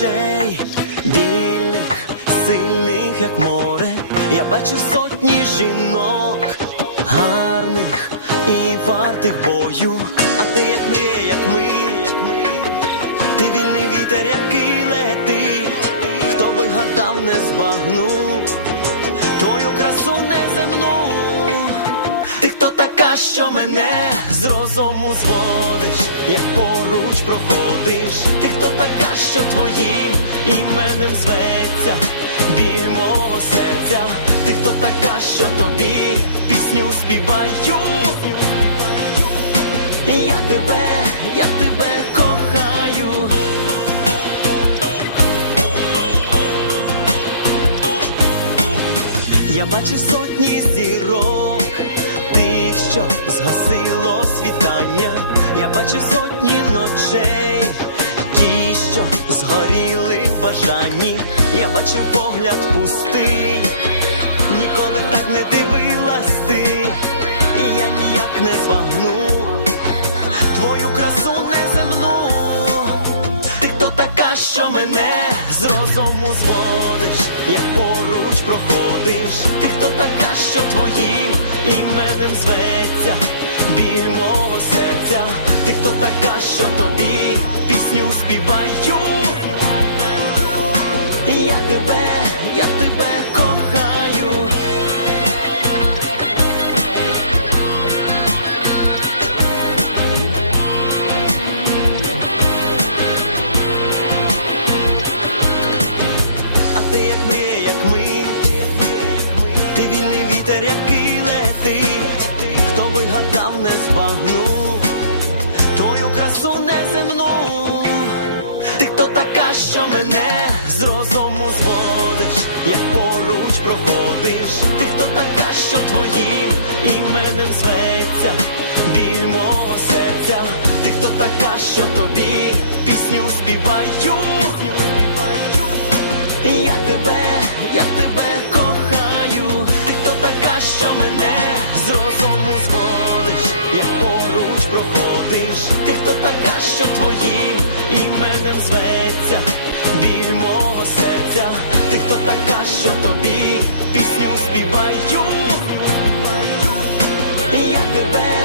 change. з розуму зводиш, як поруч проходиш, ти хто така, що твоїм іменем зветься, біль мого серця, ти хто така, що тобі пісню співаю, пісню співаю, я тебе, я тебе кохаю. Я бачу сотні зірок, ти що? Бажанні. Я бачу погляд пустий, ніколи так не дивилась ти, і я ніяк не збагну твою красу неземну. Ти хто така, що мене з розуму зводиш, як поруч проходиш, ти хто така, що твоїм іменем зветься, біль мене з розуму зводиш, як поруч проходиш, ти хто така, що твоїм іменем зветься, біль серця, ти хто така, що тобі пісню співаю. Я тебе, я тебе кохаю, ти хто така, що мене з зводиш, як поруч проходиш, ти хто така, що твоїм іменем зветься, біль серця, ти хто така, що тобі пісню співаю, пісню співаю, я тебе.